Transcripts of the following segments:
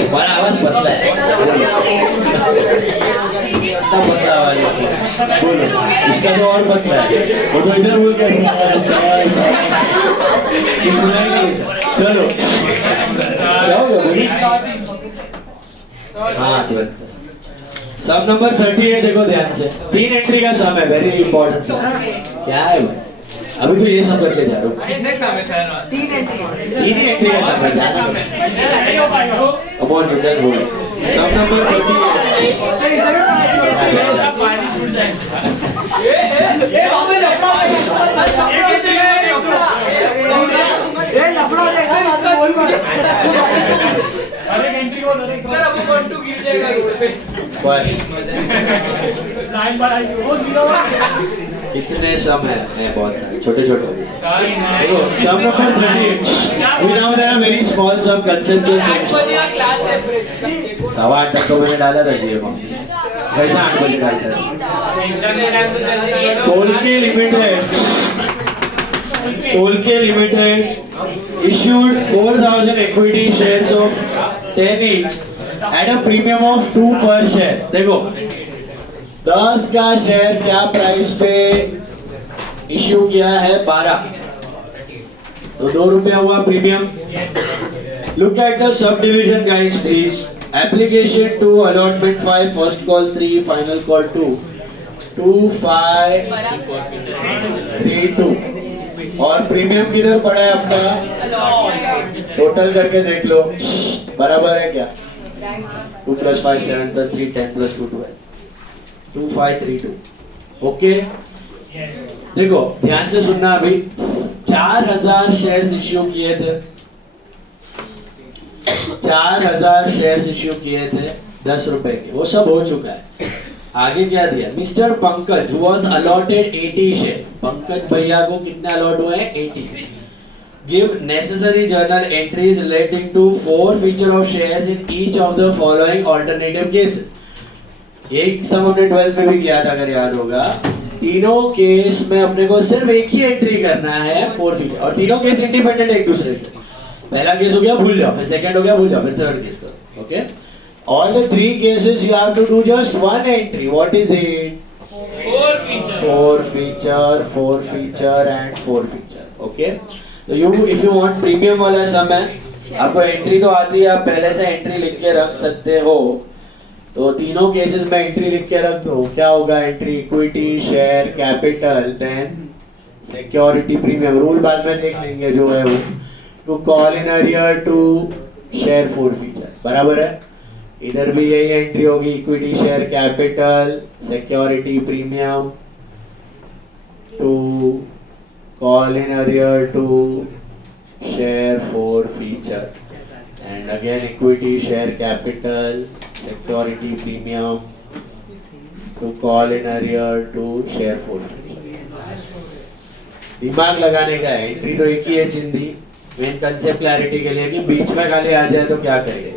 हमारा आवाज पतला है, इतना पतला आवाज है। बोलो, इसका तो और पतला है, वो तो इधर बोल गया। कुछ नहीं, चलो जाओगे बोली। हाँ सब नंबर 38 देखो ध्यान से, 3 एंट्री का सम है, वेरी इंपॉर्टेंट। क्या है भाई? अभी तो ये सब करके जा रहा हूँ। 3 एंट्री का सम है। Come on you can go. सब नंबर 38। सर अब 1-2 गिर जाएगा। कितने सम है? बहुत सारे छोटे छोटे। देखो सम number 38। We now there are very small sum conceptual sums। 8:15 तक तो मैंने डाला था ये कौन वैसा 8 बजे डालता है। 4K Limited issued 4,000 equity shares of 10 each at a premium of 2 per share। देखो 10 का शेयर क्या प्राइस पे इश्यू किया है? 12, तो 2 रुपया हुआ premium. Look at the sub division guys please. Application 2, allotment 5, first call 3, final call 2, 2 5 3 2। और प्रीमियम किधर पड़ा है आपका? टोटल करके देख लो, बराबर है क्या? 2 + 5 7 + 3 10 + 2 12, 2 5 3 2। ओके देखो ध्यान से सुनना। अभी 4000 शेयर्स इश्यू किए थे, 4000 शेयर्स इश्यू किए थे 10 रुपए के, वो सब हो चुका है। आगे क्या दिया? Mister Pankaj was allotted 80 shares. Pankaj भैया को कितने अलॉट हुए हैं? 80। Give necessary journal entries relating to 4 feature of shares in each of the following alternative cases. एक सम हमने 12 में भी किया था अगर याद होगा। तीनों केस में अपने को सिर्फ एक ही एंट्री करना है 4 फीचर, और तीनों केस इंडिपेंडेंट एक दूसरे से। पहला केस हो गया भूल जाओ, फिर सेकंड हो गया भूल जाओ, फिर थर्ड केस करो। Okay all the 3 cases you have to do just one entry. What is it? 4 feature 4 feature 4 feature and 4 feature। okay तो you if you want premium वाला सम है, आपको एंट्री तो आती है, आप पहले से एंट्री लिख के रख सकते हो। तो तीनों केसेस में एंट्री लिख के रख दो। क्या होगा entry? Equity, share, capital, then security, premium. Rule बाद में देख लेंगे जो है वो। To call in arrear, to share 4 feature, बराबर है। इधर भी यही एंट्री होगी, equity, share, capital, security, premium. To call in arrear, to share 4 feature, and again equity, share, capital, security, premium. To call in arrear, to share 4 feature. दिमाग लगाने का है, एंट्री तो एक ही है चिंदी। मेन कंसेप्ट क्लैरिटी के लिए कि बीच में खाली आ जाए तो क्या करेंगे।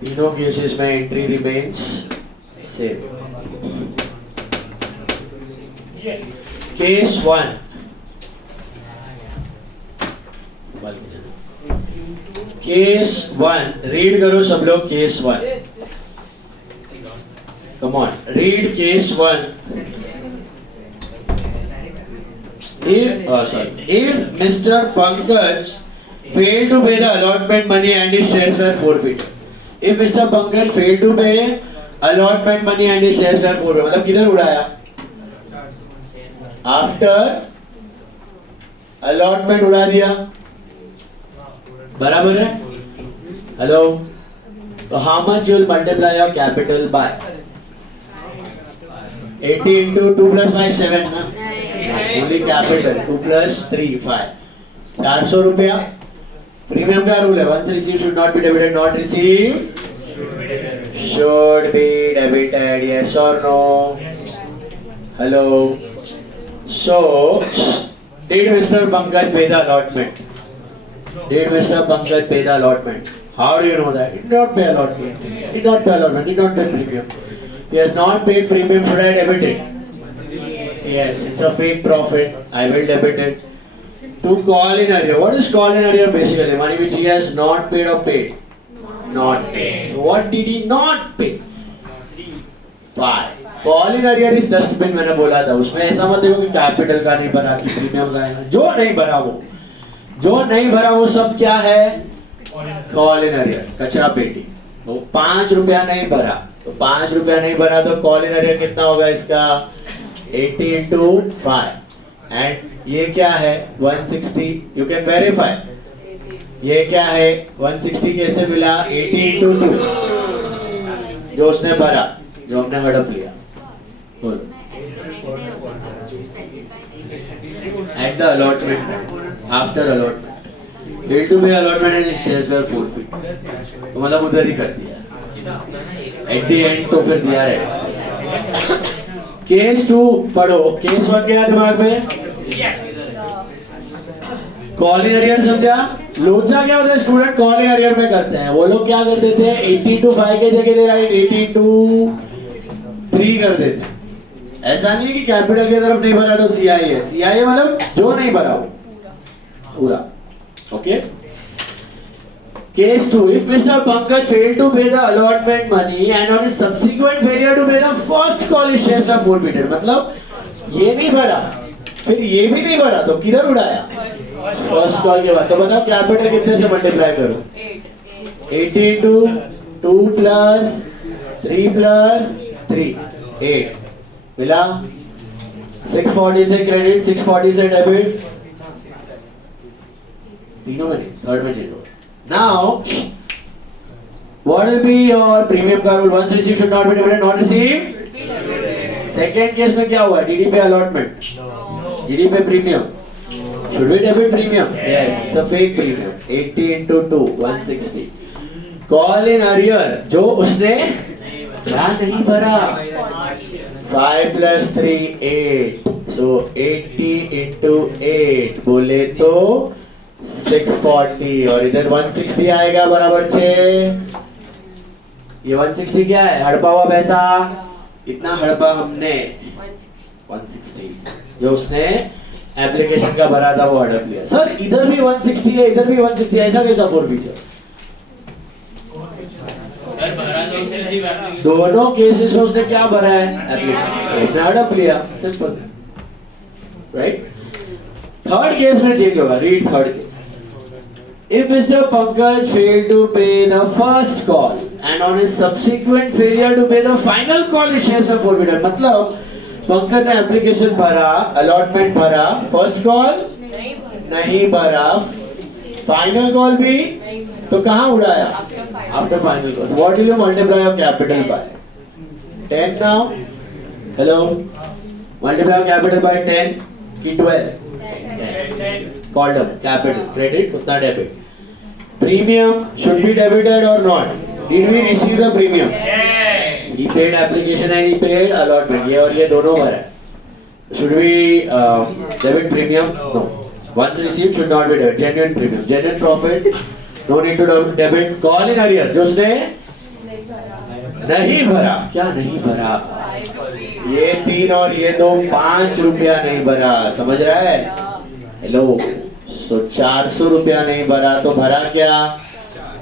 तीनों केसेस में entry remains same. Case 1, case 1 read करो सब लोग। Case 1, come on read case 1। If Mr. Pankaj failed to pay the allotment money and his shares were forfeited. If Mr. Pankaj failed to pay allotment money and his shares were forfeited, मतलब किधर उड़ाया? After allotment उड़ा दिया, बराबर है? Hello, तो how much you will multiply your capital by? 80 into 2 plus 5 7 ना? Only capital 2 plus 3 5, 400 रुपया। प्रीमियम का रूल है, once received should not be debited, not received should be debited, yes or no? Hello. So did Mr. Pankaj pay the allotment? Did Mr. Pankaj pay the allotment? How do you know that? He did not pay allotment. He did not pay allotment. He did not pay premium. He has not paid premium. Should I debit it? Yes, it's a fake profit. I will debit it. to call in arrear. What is call in arrear basically? Money which he has not paid or paid? Not paid. So what did he not pay? 5. Call in arrear is dustbin मैंने बोला था. उसमें ऐसा मत देखो कि capital का नहीं भरा, कि प्रीमियम का है. जो नहीं भरा वो सब क्या है? कॉल इन अरियर, कचरा पेटी. तो 5 रुपया नहीं भरा, तो 5 रुपया नहीं भरा तो कॉल इन अरियर कितना होगा इसका? 80 into 5. एंड ये क्या है? 160. You can verify. ये क्या है? 160 कैसे मिला? 80 into 2 जो उसने भरा, जो हमने हड़प लिया. बोलो. At the allotment, after allotment, bill to pay allotment and shares were forfeit. तो मतलब उधर ही कर दिया. At the end तो फिर दिया रहेगा. केस 2 पढ़ो. केस 1 गया दिमाग में? कॉल इन अरियर समझा? लोचा क्या होता है? स्टूडेंट कॉल इन अरियर में करते हैं. वो लोग क्या कर देते हैं? 80 into 5 के जगह दे राइट 80 into 3 कर देते हैं. ऐसा नहीं है कि कैपिटल की तरफ नहीं भरा तो सीआई है. सीआई मतलब जो नहीं भरा वो पूरा. Okay. Case 2. If Mr. Pankaj failed to pay the allotment money and on his subsequent failure to pay the first call his shares are forfeited. मतलब ये नहीं भरा, फिर ये भी नहीं भरा, तो किधर उड़ाया? फर्स्ट कॉल के बाद. तो बताओ कैपिटल कितने से मल्टीप्लाई करूं? 80 into 2 plus 3 plus 3 8 मिला. 640 से क्रेडिट, 640 से डेबिट. तीनों में, थर्ड में चेंज हो. Now, what will be your premium का rule? Once received should not be divided, not received. Second case में क्या हुआ? Did he pay allotment? Did he pay premium? Should we debit premium? Yes. The fake premium. 80 into 2, 160. Call in arrear जो उसने क्या नहीं भरा? 5 plus 3 8. So 80 into 8 बोले तो 640 और इधर 160 आएगा बराबर 6. ये 160 क्या है? हड़पा हुआ पैसा. इतना हड़पा हमने 160 जो उसने एप्लीकेशन का भरा था वो हड़प लिया. सर इधर भी 160 है, इधर भी 160 है, ऐसा कैसा फोर फीचर? दोनों केसेस में उसने क्या भरा है? एप्लीकेशन. उसने हड़प लिया. सिंपल. राइट. थर्ड केस में चेंज होगा. Read third case. If Mr. Pankaj failed to pay the first call and on his subsequent failure to pay the final call, his shares were forfeited. मतलब पंकज ने application भरा, allotment भरा, first call नहीं भरा, final call भी, तो कहाँ उड़ाया? After final call. What will you multiply your capital by? 10 now. Hello. Multiply your capital by 10 की 12. 10. Called up capital credit उतना debit. Premium should be debited or not? Did we receive the premium? Yes. He paid application and he paid allotment. ये और ये दोनों भरा. Should we debit premium? No. Once received should not be debited. Genuine premium, genuine profit. No need to debit. Call in arrear जो उसने नहीं भरा. क्या नहीं भरा? ये 3 और ये 2 5 रुपया नहीं भरा. समझ रहा है? हेलो. सो 400 रुपया नहीं भरा तो भरा क्या?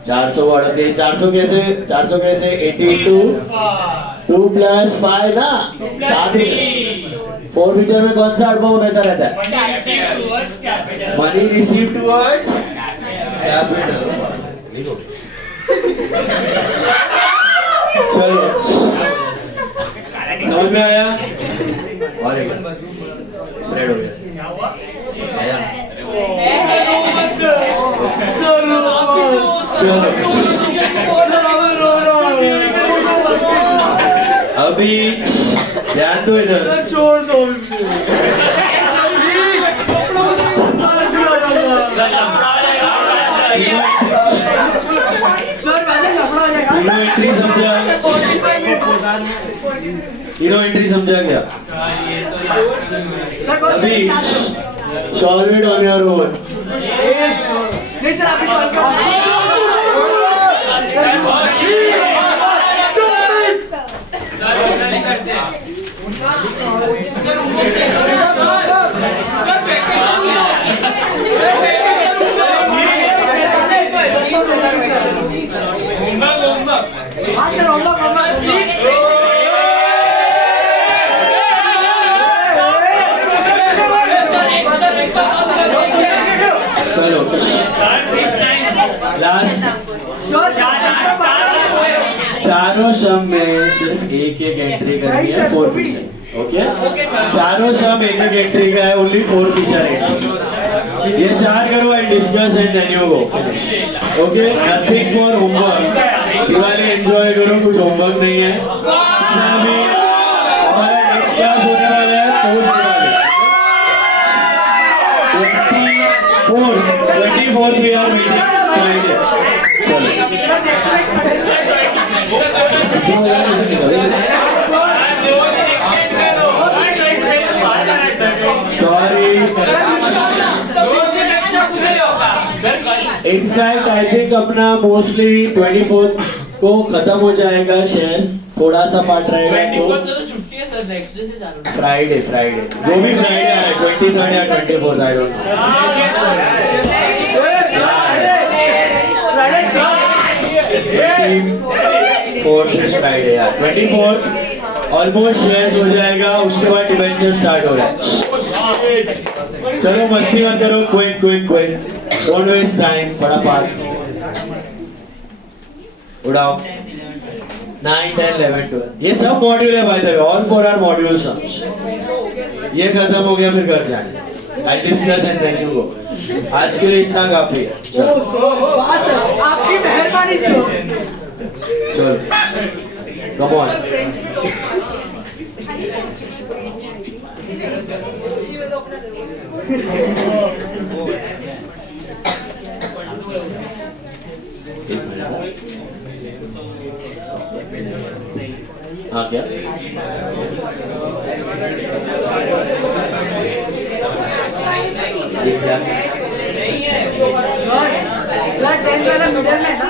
400 बढ़ते 400 कैसे? 80 into 2 plus 5 ना 7 फोर फीचर में कौन सा हड़पा हुआ पैसा रहता है? Money receive towards capital. चलो समझ में आया? और एक स्प्रेड हो गया. अभी ध्यान दो इधर. छोड़ दो. एंट्री समझा क्या? अभी solve it on your own. नहीं सर आप सॉल्व कर. हाँ सर होमवर्क चलो लास्ट चारों सम में सिर्फ एक एक एंट्री करनी है 4 फीचर ओके चारों सम एक एक एंट्री का है ओनली 4 फीचर है ये 4 करो and discuss and then you go okay nothing for homework Diwali enjoy करो कुछ होमवर्क नहीं है अभी हमारा नेक्स्ट क्लास होने वाला है post Diwali 24 we are meeting Friday sorry in fact I think अपना मोस्टली 24 को खत्म हो जाएगा शेयर्स थोड़ा सा पार्ट रहेगा तो छुट्टी है सर नेक्स्ट डे से चालू फ्राइडे जो भी फ्राइडे आ रहा है 23rd या 24th I don't know 24th is Friday यार 24th ऑलमोस्ट शेयर्स हो जाएगा उसके बाद डिवेंचर स्टार्ट हो रहा है चलो मस्ती मत करो क्विक डोंट वेस्ट टाइम फटाफट उड़ाओ 9 10 11 12 ये सब मॉड्यूल है भाई ऑल 4 आर मॉड्यूल सम्स ये खत्म हो गया फिर घर जाने I discuss and then you go आज के लिए इतना काफी है वाह सर आपकी मेहरबानी सर चलो कम ऑन हाँ क्या सर 10 वाला मिडल में ना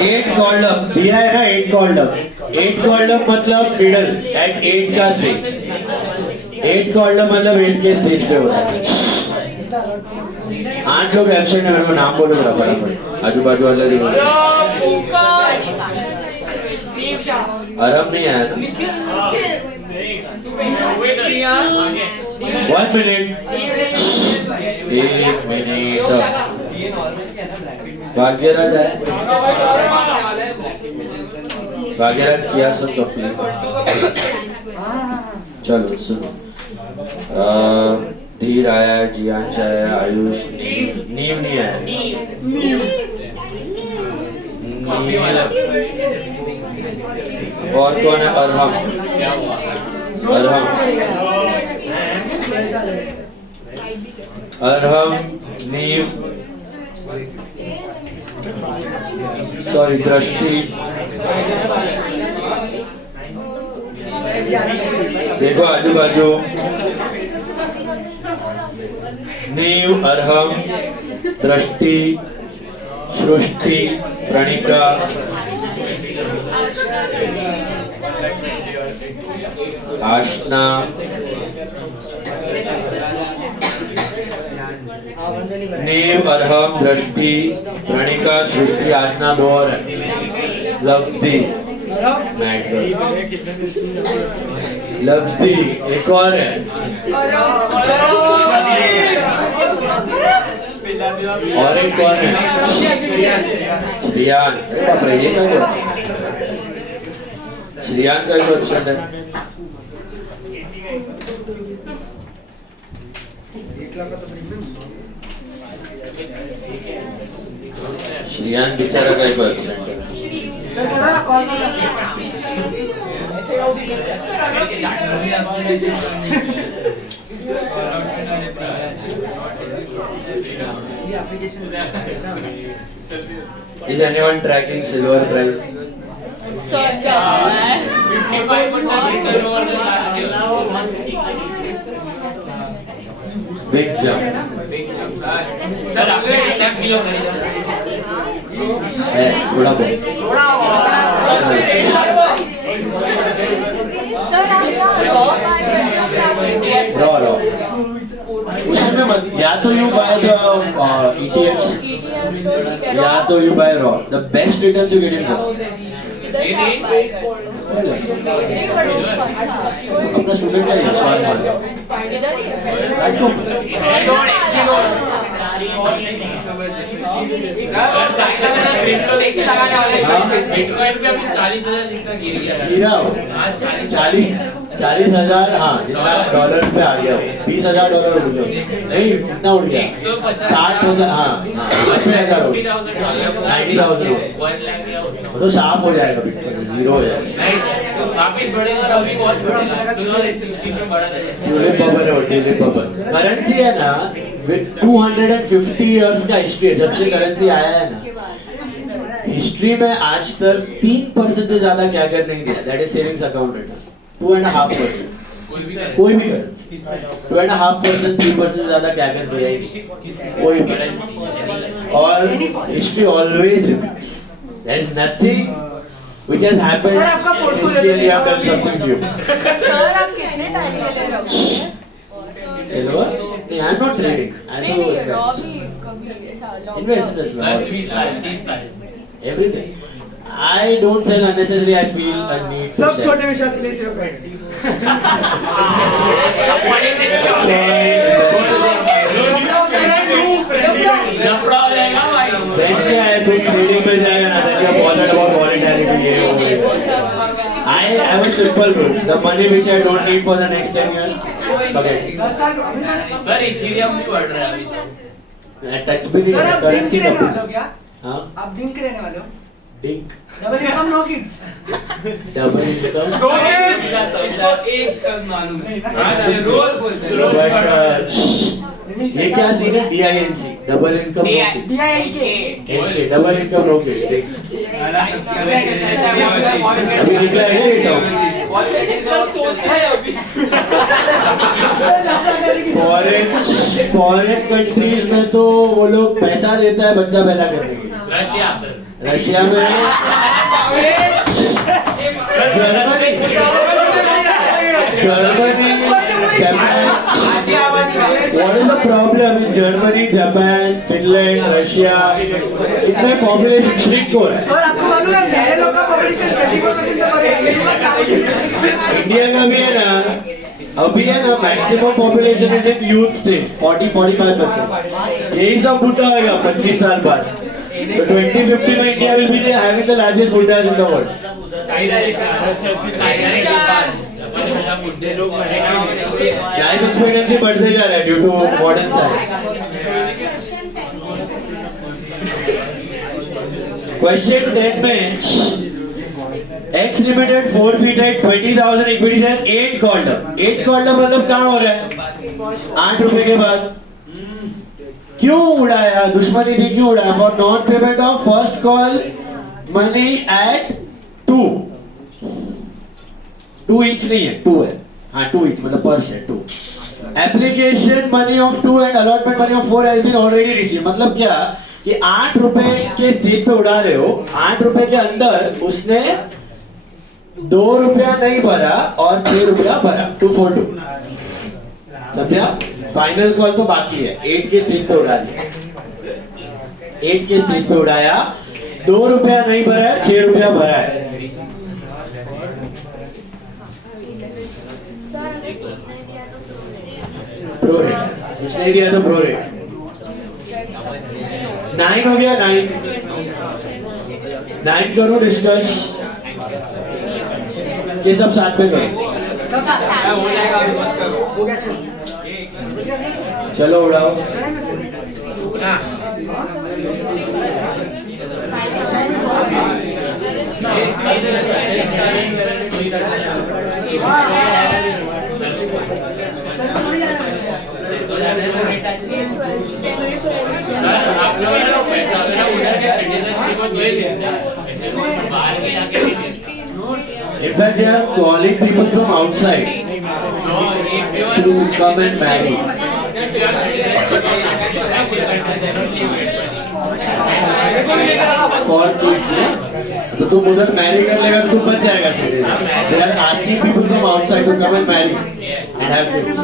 एट कॉल्ड अप दिया है ना 8 कॉल्ड अप मतलब मिडल एट 8 का स्टेज 8 कॉल्ड अप मतलब 8 के स्टेज पे हो रहा है 8 लोग एब्सेंट है मेरे को नाम बोलो जरा फटाफट आजू बाजू वाले देखो अरब नहीं आया था 1 मिनट 1 मिनट भाग्यराज आया भाग्यराज किया सब कंप्लीट चलो सुनो धीर आया जियांश आया आयुष नीम नहीं आया और कौन है अरहम नीम सॉरी दृष्टि देखो आजू बाजू नीव अरहम दृष्टि सृष्टि प्रणिका आशना नीव अरहम दृष्टि प्रणिका सृष्टि आशना 2 और लब्धि लब्धि एक और है और एक कौन है श्रियान ये क्या श्रियान का क्वेश्चन है श्रियान बेचारा का क्वेश्चन है Is anyone tracking silver price? So, 55% return over the last year. Big jump. Sir, आपने कितना किलो खरीदा? थोड़ा बहुत. Sir, Raw. या तो you buy the ETFs, या तो you buy raw. The best returns you get in raw. अपना स्टूडेंट है ये शॉर्ट बिटकॉइन पे अभी 40,000 जितना गिर गया है। हीरा हाँ, 40,000 हाँ जितना डॉलर पे आ गया $20,000 उड़ गया नहीं कितना उड़ गया 60,000 हाँ 80,000 90,000 तो साफ हो जाएगा बिटकॉइन जीरो हो जाएगा नहीं सर, वापिस बढ़ेगा और अभी बहुत बढ़ेगा। 2016 में बढ़ा था जैसे। ट्यूलिप बबल है ट्यूलिप बबल करेंसी है ना विद 250 इयर्स का हिस्ट्री है जब से करेंसी आया है ना हिस्ट्री में आज तक 3% से ज्यादा क्या कर नहीं दिया that is savings account return 2.5% कोई भी करेंसी 2.5% 3% से ज्यादा क्या कर दिया है कोई भी और history always repeats there is nothing which has happened Sir, आपका portfolio history and you have done something new sir आप कितने टाइम के लिए रखोगे? hello I am not trading I नहीं do नहीं रॉ भी कभी ऐसा invest 10 20 साल 30 साल everything I don't sell unnecessarily I feel a need to सब sell. छोटे विषय के लिए सिर्फ बैठ लफड़ा हो जाएगा भाई। Then क्या है तुम trading में जाएगा ना then you're bothered about volatility ये वो ये। I have a simple rule the money which I don't need for the next 10 years forget it. Sir Ethereum भी बढ़ रहा है अभी तो। मैं टच भी नहीं सर आप करता दिन के रहने वाले हो क्या हाँ आप दिन के रहने वाले हो DINK double income no kids double income एक शब्द मालूम है। हाँ, रोज बोलते हैं, रोज But, ये क्या सीन है DINC double income DINK double income रोके अभी निकला है ये टर्म फॉरेन कंट्रीज में तो वो लोग पैसा देता है बच्चा पैदा करने के लिए रशिया सर। रशिया में Germany Japan What is the problem in Germany, Japan, Finland, Russia? इनमें population shrink हो रहा है सर आपको मालूम है मेरे लोग का पॉपुलेशन 24% से बढ़े ये लोग 40% इंडिया का भी है ना अभी है ना maximum population is in youth stage 40-45%. यही सब बूढ़ा होगा 25 साल बाद. So 2050 में India will be having the largest buddhas in the world. Life expectancy बढ़ते जा रहा है due to modern science. Question 10 में X Limited 4 feet at 20,000 equity share 8 called up. 8 called up मतलब कहाँ हो रहा है 8 रुपए के बाद. क्यों उड़ाया दुश्मनी थी क्यों उड़ाया for non payment of first call money at 2 each नहीं है 2 है हाँ 2 ईच मतलब पर share 2. Application money of 2 and allotment money of 4 has been already receive. मतलब क्या कि 8 रुपए के स्टेज पे उड़ा रहे हो 8 रुपए के अंदर उसने 2 रुपया नहीं भरा और 6 रुपया भरा 242. समझा. फाइनल कॉल तो बाकी है 8 के स्टेज पे उड़ा दिया 8 के स्टेज पे उड़ाया 2 रुपया नहीं भरा है 6 रुपया भरा है. प्रो रेट कुछ नहीं दिया तो प्रो रेट 9 हो गया 9 करो डिस्कस ये सब साथ में करो. हो गया चलो उड़ाओ. In fact, they are calling people from outside to come and marry. For kids, तो तुम उधर मैरी कर लेगा तो बन जाएगा. They are asking people from outside to come and marry and have kids.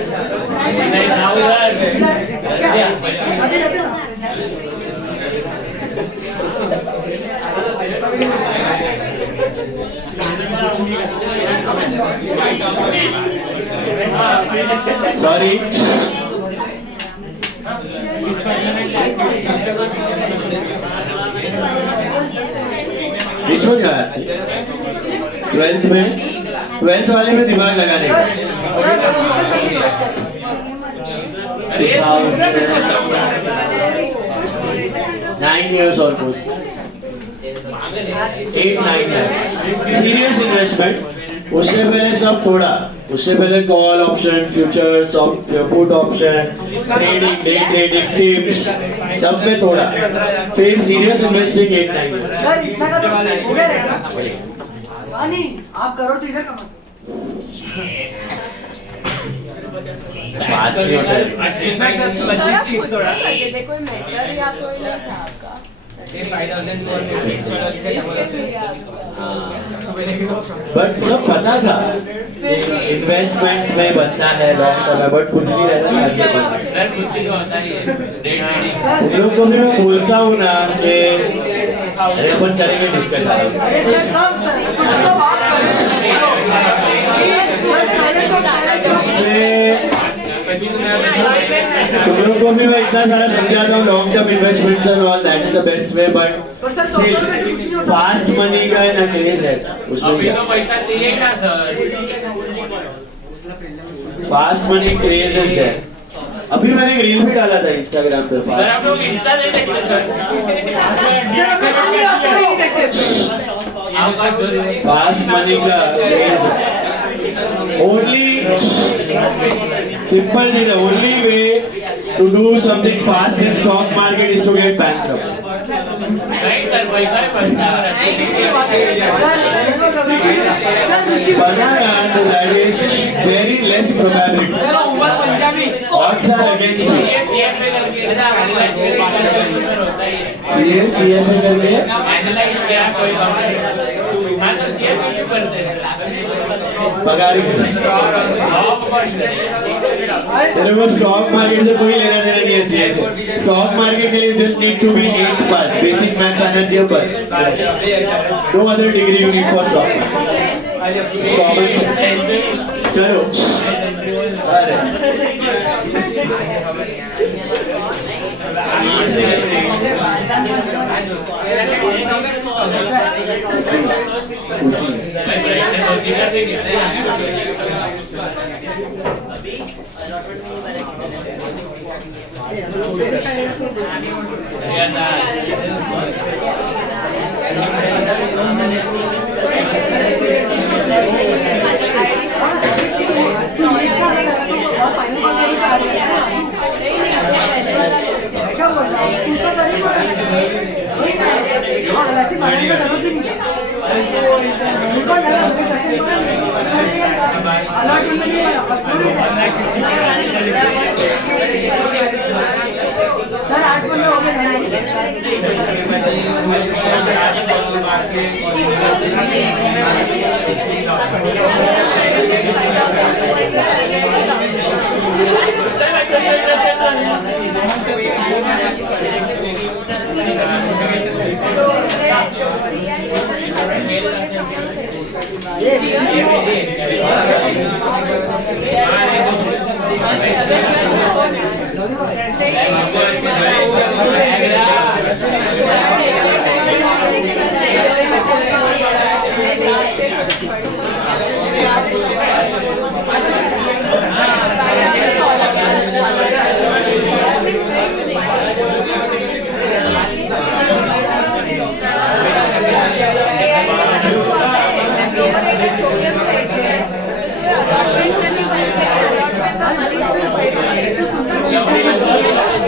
नहीं ना उधर आगे जाते ना sorry which one you are asking? 12th में 12th वाले में दिमाग लगाने का अरे 9 years almost 8-9 years serious investment उससे पहले सब थोड़ा उससे पहले call option futures put option trading day trading tips सब में थोड़ा फिर सीरियस इन्वेस्टिंग 8-9 years सर इच्छा का तो हो गया रहेगा नहीं आप करोड़ तो इधर कमा पास नहीं होता है। 25-30 थोड़ा कोई मेंटर या कोई नहीं था आपका ये 5000 बट सब पता था इन्वेस्टमेंट्स में बनना है लॉन्ग टर्म बट कुछ नहीं रहता आगे बढ़ना। सर कुछ भी तो होता नहीं है डे ट्रेडिंग उन लोग को भी मैं बोलता हूँ ना कि अरे अपन करेंगे डिस्कस अरे सर कम सर कुछ तो बात करें सर पहले तो तुम लोग को भी मैं इतना सारा समझाता हूँ long term investments and all that is the best way but पर सर 100 रुपए से कुछ नहीं होता फास्ट मनी का है ना क्रेज है उसमें अभी तो पैसा चाहिए ही ना सर फास्ट मनी क्रेज है क्या अभी मैंने एक रील भी डाला था इंस्टाग्राम पे सर आप लोग इंस्टा नहीं देखते सर सर हम लोग सामने रास्ते नहीं देखते सर आपका स्टोरी फास्ट मनी का craze only simple thing the only way to do something fast in stock market is to get bankrupt नहीं सर पैसा ही बनता है सर ऋषि बनाया तो that is very less probability Umar Punjabi odds are against you ये CFA करके analyse करके sir होता ही है ये CFA करके एनालाइज किया कोई कंपनी हां तो सीएफए क्यों करते हैं पगार ही जॉब करते तेरे को स्टॉक मार्केट से कोई लेना देना नहीं है CFA स्टॉक मार्केट के लिए just need to be 8 pass basic maths आना चाहिए बस no other degree you need for stock चलो अरे मैं सोची कर देंगे क्या बोल रहा है तू तो करीब वही ना और वैसे बनाने का जरूरत भी नहीं है ऊपर लगा मुझे पैसे अलॉट में नहीं सर 8 बंदे हो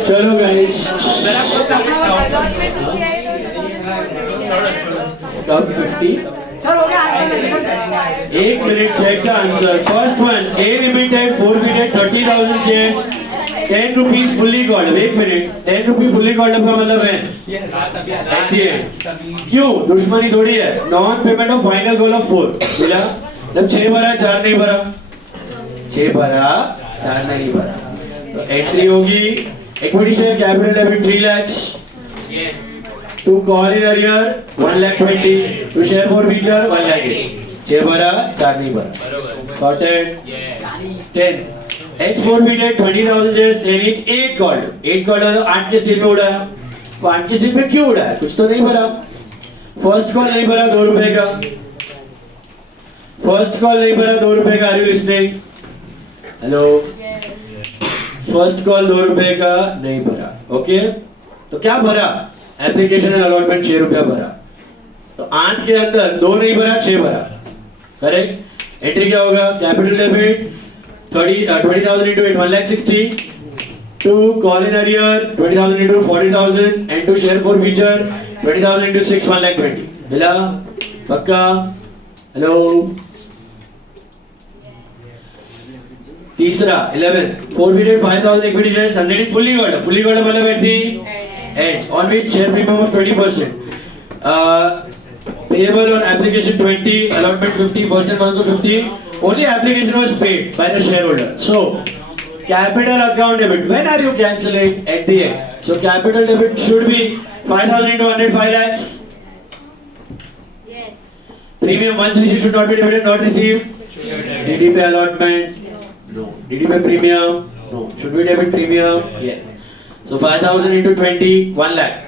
चलो गाइस टॉप 50 सर हो गया 8 बंदे एक minute check the answer first one A limited forfeited 30,000 shares 10 rupees fully called एक मिनट 10 रुपये fully called का मतलब है क्यों दुश्मनी थोड़ी है non payment of final call of 4 मिला जब 6 भरा 4 नहीं भरा 6 भरा 4 नहीं भरा, तो एंट्री होगी equity share capital debit 3 lakhs, Yes. To call in arrear 1,20,000, to share forfeiture 1,80,000, 6 भरा 4 नहीं भरा, बरोबर. Sorted. Yes. 10 X forfeited 20,000 shares, 10 each, 8 called. 8 called तो 8 के स्टील में उड़ाया. तो 8 के स्टील में क्यों उड़ाया? कुछ तो नहीं भरा. फर्स्ट कॉल नहीं भरा 2 रुपए का. फर्स्ट कॉल नहीं भरा 2 रुपए का. Are you listening? Hello. First call 2 रुपए का नहीं भरा. ओके. तो क्या भरा? एप्लीकेशन एंड अलॉटमेंट 6 रुपया भरा. तो 8 के अंदर 2 नहीं भरा, 6 भरा. करेक्ट. एंट्री क्या होगा? Capital debit 20,000 into 8, 1,60,000. To call in arrear 20,000 into 40,000, and to share for feature 20,000 into 6, 1,20,000. मिला? पक्का? हेलो. तीसरा 11 forfeited 5,000 equity shares, 100 is fully got. Fully got मतलब at the end, on which share premium of 20%. Payable on application 20, allotment 50, first and first 50. Only application was paid by the shareholder. So, capital account debit. When are you cancelling? At the end. So, capital debit should be 5,000 into 100, 5 lakhs. Yes. Premium once received should not be debited, not received. Did he pay allotment? No. Did he pay premium? No. Should we debit premium? Yes. So, 5,000 into 20, 1 lakh.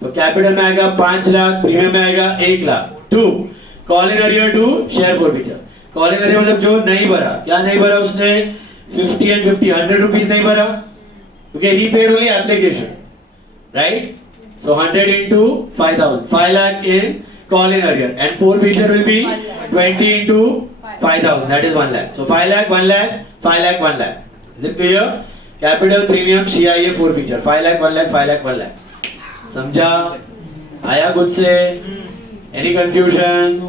तो capital में आएगा 5 lakh, premium में आएगा 1 lakh. 2 call in arrear to share forfeiture. Call in arrear मतलब जो नहीं भरा. क्या नहीं भरा उसने? 50 and 50, 100 रुपीस नहीं भरा, क्योंकि ही paid only application, right. So 100 into 5,000, 5 lakh in call in arrear, and for feature will be 20 into 5,000, that is 1 lakh. So 5 lakh, 1 lakh, 5 lakh, 1 lakh. Is it clear? Capital, premium, CIA, for feature. 5 lakh, 1 lakh, 5 lakh, 1 lakh. समझा? आया कुछ से? Any confusion?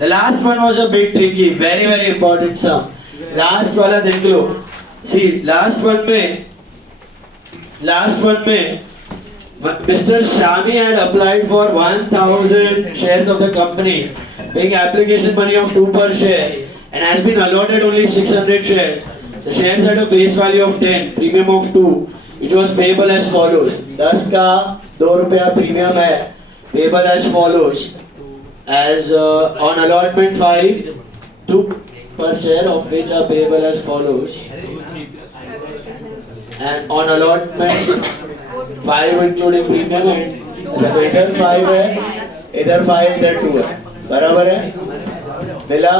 The last one was a bit tricky, very very important sum. Last वाला देख लो. See, last one में Mr. Shami had applied for 1,000 shares of the company, paying application money of 2 per share, and has been allotted only 600 shares. The shares had a face value of 10, premium of 2. It was payable as follows. 10 का 2 रुपया premium है, payable as follows. As on allotment 5, 2 per share of which are payable as follows. And on allotment 5 including premium है, इधर 5 है, इधर 5, इधर 2 है. बराबर है? मिला?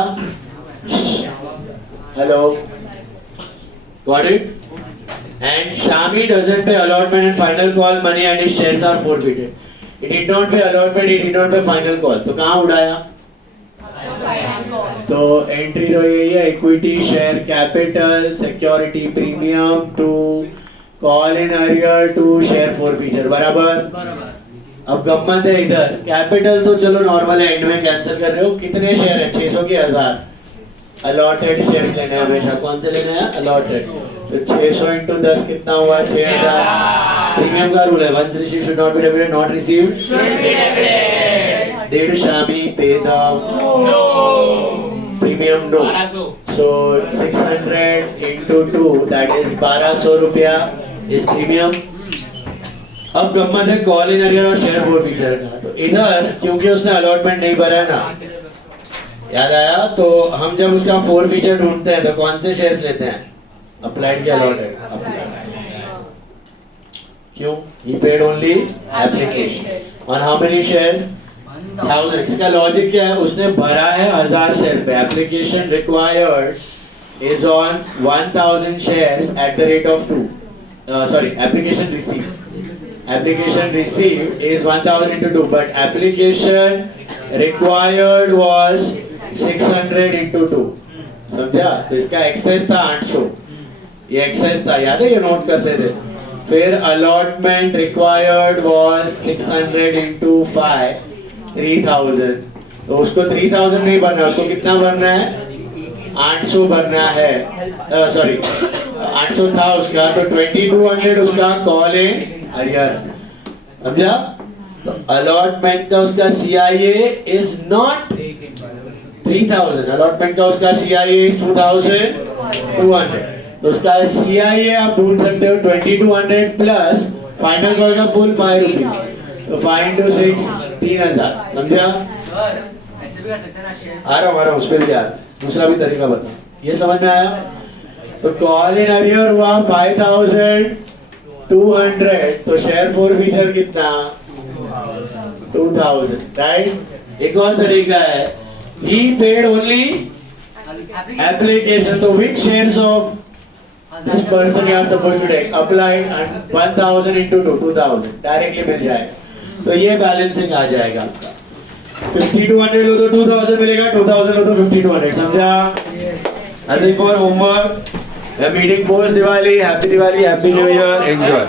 Hello. Got it? And Shami doesn't pay allotment and final call money, and his shares are forfeited. He did not pay allotment, he did not pay final call. तो कहाँ उड़ाया? तो एंट्री तो यही है, equity share capital security premium to call in arrear to share forfeiture. बराबर. अब गम्मत है इधर. कैपिटल तो चलो नॉर्मल है, एंड में कैंसिल कर रहे हो. कितने शेयर है? 600 के 1000. अलॉटेड शेयर लेने हैं हमेशा. कौन से लेने हैं? अलॉटेड. तो 600 into 10 कितना हुआ? 6,000. प्रीमियम का रूल है, once received should not be debited, not received Should be debited. Did Shami pay the No. premium? No. 1200. So 600 into 2, that is 1200 रुपया is premium. अब गम्मत है कॉल इन अरियर और शेयर फॉर फीचर का. तो इधर क्योंकि उसने अलॉटमेंट नहीं भरा है ना, याद आया? तो हम जब उसका फोर फीचर ढूंढते हैं तो कौन से शेयर्स लेते हैं? अप्लाइड के अलॉटेड. क्यों? He paid only application. On how many shares? 1000. इसका लॉजिक क्या है? उसने भरा है 1000 शेयर पे. Application required is on 1000 shares at the rate of 2. Sorry, application received. Application received is 1000 into 2, but application required was 600 into 2. समझा? तो इसका एक्सेस था 800. ये एक्सेस था, याद है? ये नोट करते थे. फिर अलॉटमेंट रिक्वायर्ड वाज 600 into 5, 3000. तो उसको 3000 नहीं भरना, उसको कितना भरना है? 800 भरना है. सॉरी, 800 था उसका, तो 2200 उसका कॉल इन अरियर. समझा? तो अलॉटमेंट का उसका CIA इज नॉट 3000. अलॉटमेंट का उसका CIA इज 2200. तो उसका CIA आप ढूंढ सकते हो 2200 प्लस फाइनल कॉल का फुल 5 रुपीज, तो 5 into 6 3000, समझा? सर ऐसे भी कर सकते हैं ना शेयर। आ रहा हूँ उस पर भी यार, दूसरा भी तरीका बता, ये समझ में आया? तो कॉल इन अरियर हुआ 5200, तो शेयर फोर फीचर कितना? 2000, राइट? एक और तरीका है, he paid only application, तो which shares of this person you are supposed to take? Apply and 1000 into 2, 2000 directly मिल जाएगा, तो ये बैलेंसिंग आ जाएगा आपका। 5200 लो तो 2000 मिलेगा, 2000 लो तो 5200, समझा? Nothing for homework. We are meeting post Diwali. Happy Diwali, Happy New Year. Enjoy.